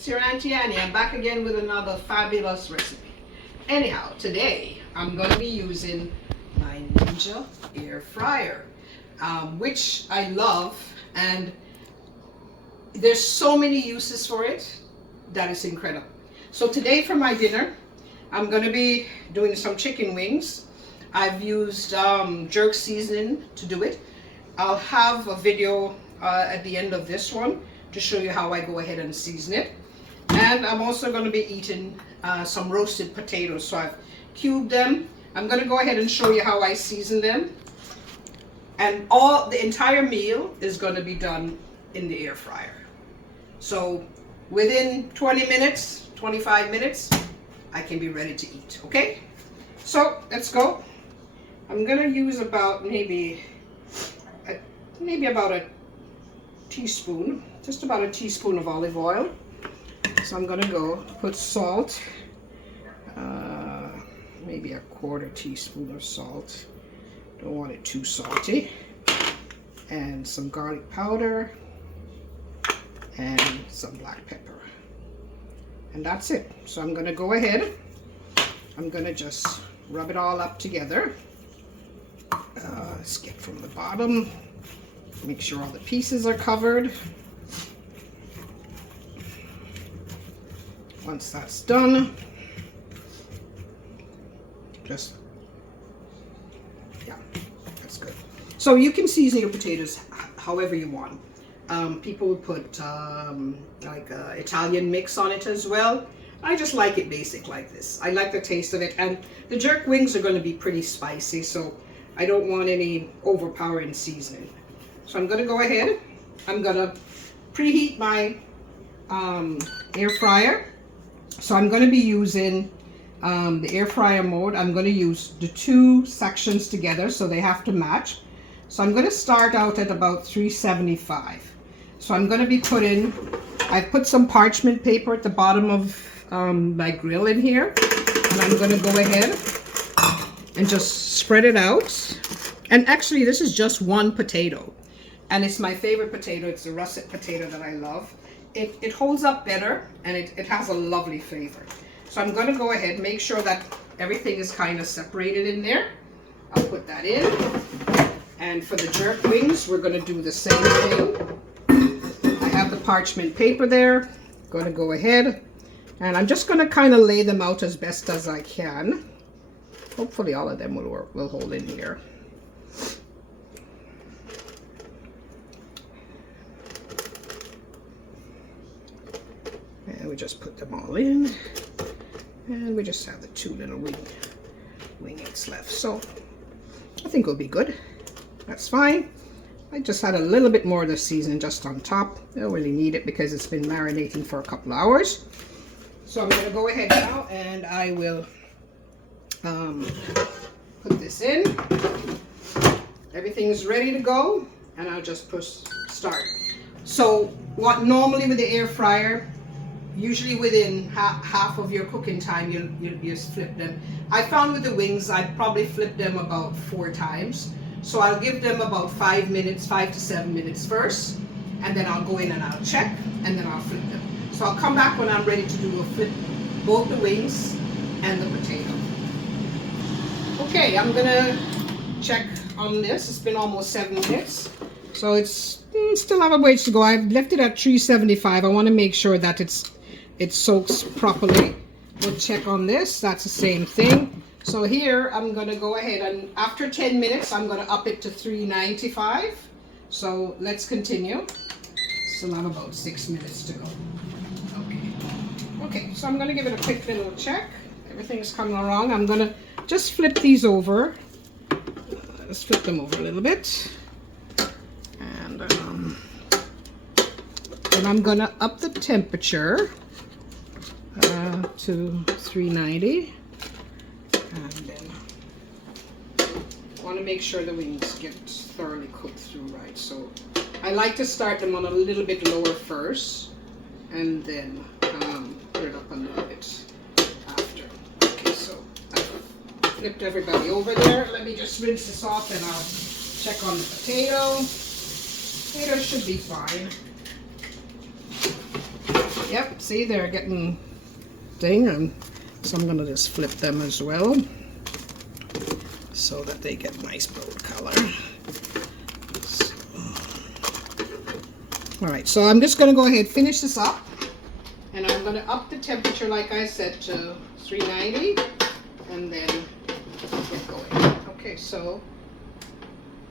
It's your Auntie Annie. I'm back again with another fabulous recipe. Anyhow, today I'm going to be using my Ninja air fryer, which I love, and there's so many uses for it that is incredible. So today for my dinner, I'm going to be doing some chicken wings. I've used jerk seasoning to do it. I'll have a video at the end of this one to show you how I go ahead and season it. And I'm also going to be eating some roasted potatoes. So I've cubed them. I'm going to go ahead and show you how I season them. And the entire meal is going to be done in the air fryer. So within 20 minutes, 25 minutes, I can be ready to eat. Okay? So let's go. I'm going to use about maybe about a teaspoon, just about a teaspoon of olive oil. So I'm going to go put salt, maybe a quarter teaspoon of salt. Don't want it too salty. And some garlic powder and some black pepper. And that's it. So I'm going to go ahead. I'm going to just rub it all up together. Let's get from the bottom. Make sure all the pieces are covered. Once that's done, yeah, that's good. So you can season your potatoes however you want. People would put like Italian mix on it as well. I just like it basic like this. I like the taste of it, and the jerk wings are going to be pretty spicy, so I don't want any overpowering seasoning. So I'm going to go ahead. I'm going to preheat my air fryer. So I'm going to be using the air fryer mode. I'm going to use the two sections together so they have to match. So I'm going to start out at about 375. So I'm going to be I've put some parchment paper at the bottom of my grill in here. And I'm going to go ahead and just spread it out. And actually this is just one potato. And it's my favorite potato. It's the Russet potato that I love. It holds up better, and it has a lovely flavor. So I'm going to go ahead and make sure that everything is kind of separated in there. I'll put that in. And for the jerk wings, we're going to do the same thing. I have the parchment paper there. Going to go ahead, and I'm just going to kind of lay them out as best as I can. Hopefully all of them will hold in here. And we just put them all in, and we just have the two little winglets left. So I think it'll be good. That's fine. I just had a little bit more of the seasoning just on top. I don't really need it because it's been marinating for a couple of hours. So I'm going to go ahead now, and I will put this in. Everything's ready to go, and I'll just push start. So what normally with the air fryer, usually within half of your cooking time, you just flip them. I found with the wings, I probably flip them about 4 times. So I'll give them about 5 to 7 minutes first, and then I'll go in and I'll check, and then I'll flip them. So I'll come back when I'm ready to do a flip, both the wings and the potato. Okay, I'm gonna check on this. It's been almost 7 minutes. So it's still have a ways to go. I've left it at 375. I want to make sure that it soaks properly. We'll check on this. That's the same thing. So here I'm going to go ahead, and after 10 minutes I'm going to up it to 395. So let's continue. Still have about 6 minutes to go. Okay, so I'm going to give it a quick little check. Everything's coming along. I'm going to just flip these over. Let's flip them over a little bit. And I'm going to up the temperature to 390, and then I want to make sure the wings get thoroughly cooked through right. So I like to start them on a little bit lower first, and then put it up a little bit after. Okay, so I've flipped everybody over there. Let me just rinse this off, and I'll check on the potato. Potato should be fine. Yep, see, they're getting thing, and so I'm gonna just flip them as well so that they get nice brown color. So, all right, so I'm just gonna go ahead finish this up, and I'm gonna up the temperature like I said to 390, and then get going. Okay, so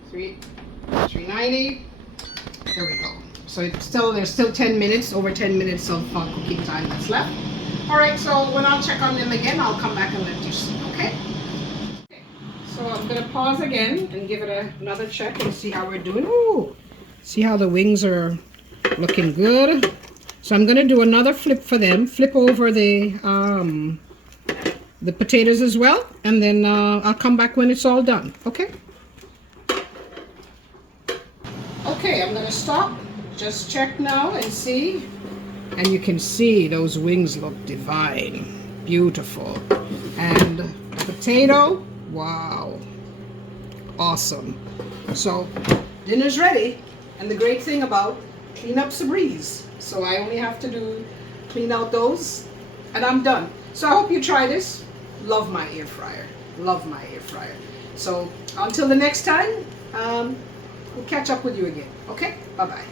390. There we go. So there's still 10 minutes, over 10 minutes of cooking time that's left. All right, so when I'll check on them again, I'll come back and let you see, okay? Okay, so I'm gonna pause again and give it another check and see how we're doing. Ooh, see how the wings are looking good. So I'm gonna do another flip for them, flip over the potatoes as well, and then I'll come back when it's all done, okay? Okay, I'm gonna stop. Just check now and see, and you can see those wings look divine, beautiful, and the potato, wow, awesome. So dinner's ready, and the great thing about cleanup's a breeze. So I only have to clean out those, and I'm done. So I hope you try this. Love my air fryer. Love my air fryer. So until the next time, we'll catch up with you again. Okay, bye bye.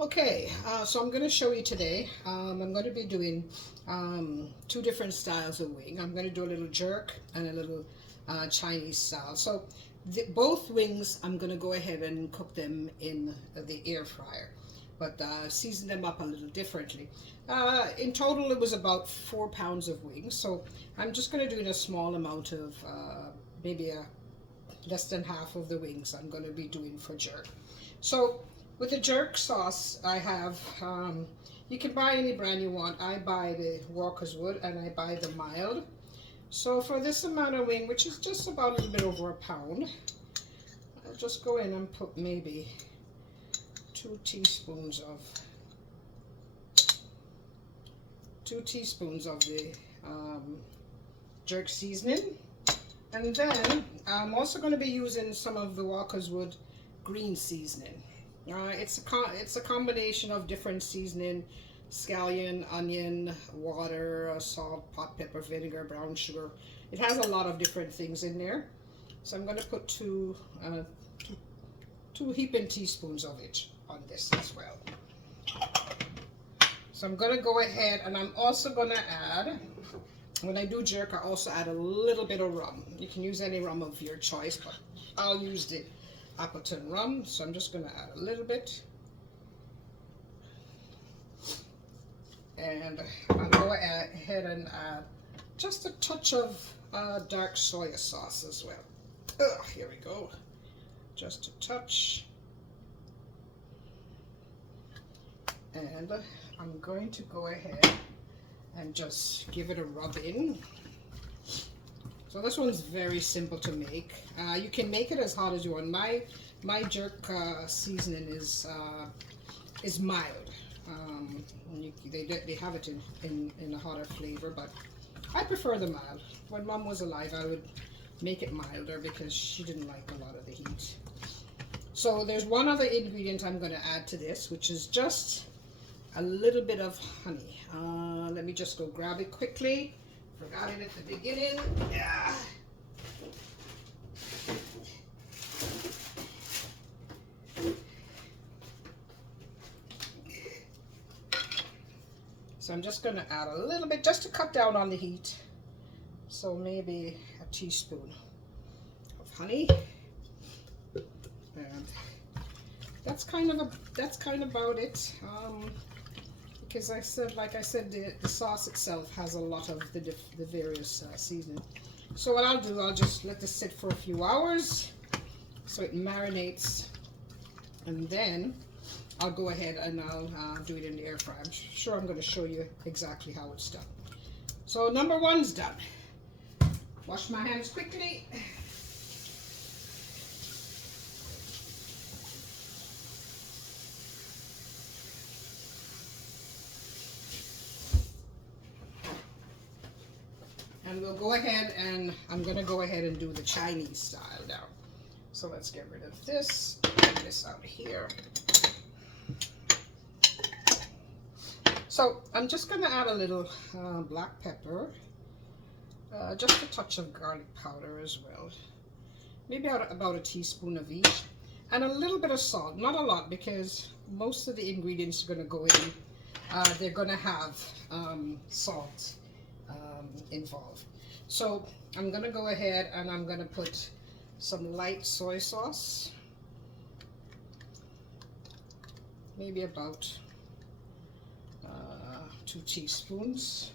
Okay, so I'm going to show you today. I'm going to be doing 2 different styles of wing. I'm going to do a little jerk and a little Chinese style. So both wings, I'm going to go ahead and cook them in the air fryer, but season them up a little differently. In total, it was about 4 pounds of wings. So I'm just going to do in a small amount of maybe less than half of the wings I'm going to be doing for jerk. So with the jerk sauce, I have, you can buy any brand you want. I buy the Walker's Wood and I buy the mild. So for this amount of wing, which is just about a little bit over a pound, I'll just go in and put maybe 2 teaspoons of the jerk seasoning. And then I'm also going to be using some of the Walker's Wood green seasoning. It's a combination of different seasoning: scallion, onion, water, salt, pot pepper, vinegar, brown sugar. It has a lot of different things in there. So I'm going to put two heaping teaspoons of it on this as well. So I'm going to go ahead, and I'm also going to add, when I do jerk, I also add a little bit of rum. You can use any rum of your choice, but I'll use the Appleton rum. So I'm just going to add a little bit. And I'll go ahead and add just a touch of dark soya sauce as well. Here we go. Just a touch. And I'm going to go ahead and just give it a rub in. So this one's very simple to make. You can make it as hot as you want. My jerk seasoning is mild. They have it in a hotter flavor, but I prefer the mild. When Mom was alive, I would make it milder because she didn't like a lot of the heat. So there's one other ingredient I'm going to add to this, which is just a little bit of honey. Let me just go grab it quickly. Forgot it at the beginning. Yeah. So I'm just going to add a little bit just to cut down on the heat. So maybe a teaspoon of honey. And that's kind of about it. Because like I said, the sauce itself has a lot of the various seasoning. So what I'll do, I'll just let this sit for a few hours so it marinates, and then I'll go ahead and I'll do it in the air fryer. I'm sure I'm going to show you exactly how it's done. So number 1's done. Wash my hands quickly. And we'll go ahead, and I'm going to go ahead and do the Chinese style now. So let's get rid of this, get this out of here. So I'm just going to add a little black pepper, just a touch of garlic powder as well, maybe about a teaspoon of each, and a little bit of salt, not a lot, because most of the ingredients are going to go in. They're going to have salt involved. So I'm going to go ahead and I'm going to put some light soy sauce, maybe about 2 teaspoons,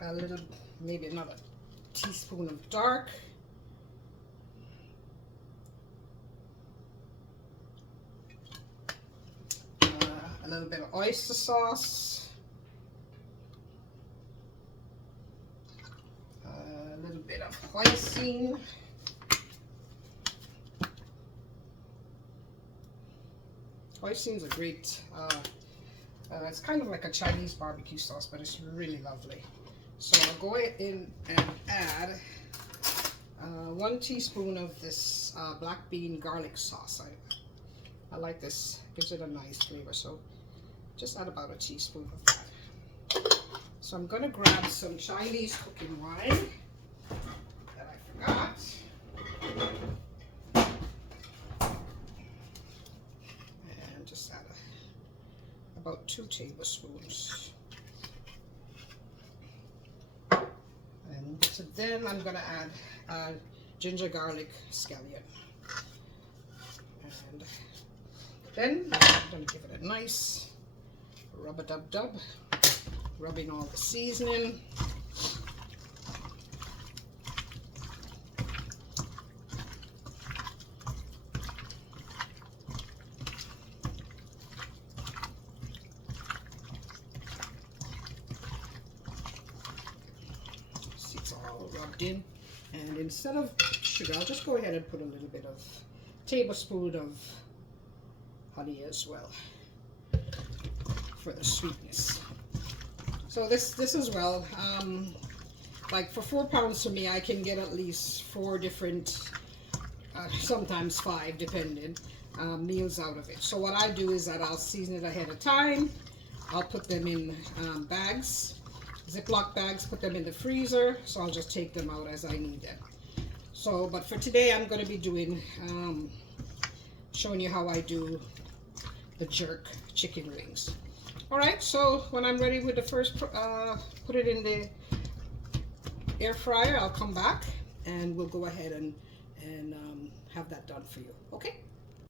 a little, maybe another teaspoon of dark, a little bit of oyster sauce, a little bit of hoisin, hoisin's a great, it's kind of like a Chinese barbecue sauce, but it's really lovely. So I'll go in and add 1 teaspoon of this black bean garlic sauce. I like this, gives it a nice flavor, so just add about a teaspoon of that. So I'm going to grab some Chinese cooking wine that I forgot. And just add about 2 tablespoons. And so then I'm going to add ginger garlic scallion. And then I'm going to give it a nice rub-a-dub-dub, rub in all the seasoning. See, it's all rubbed in. And instead of sugar, I'll just go ahead and put a little bit of tablespoon of honey as well for the sweetness. So this as well, like for 4 pounds for me, I can get at least 4 different, sometimes 5 depending, meals out of it. So what I do is that I'll season it ahead of time. I'll put them in bags, Ziploc bags, put them in the freezer, so I'll just take them out as I need them. So, but for today I'm going to be doing, showing you how I do the jerk chicken wings. Alright, so when I'm ready with the first, put it in the air fryer, I'll come back and we'll go ahead and have that done for you. Okay?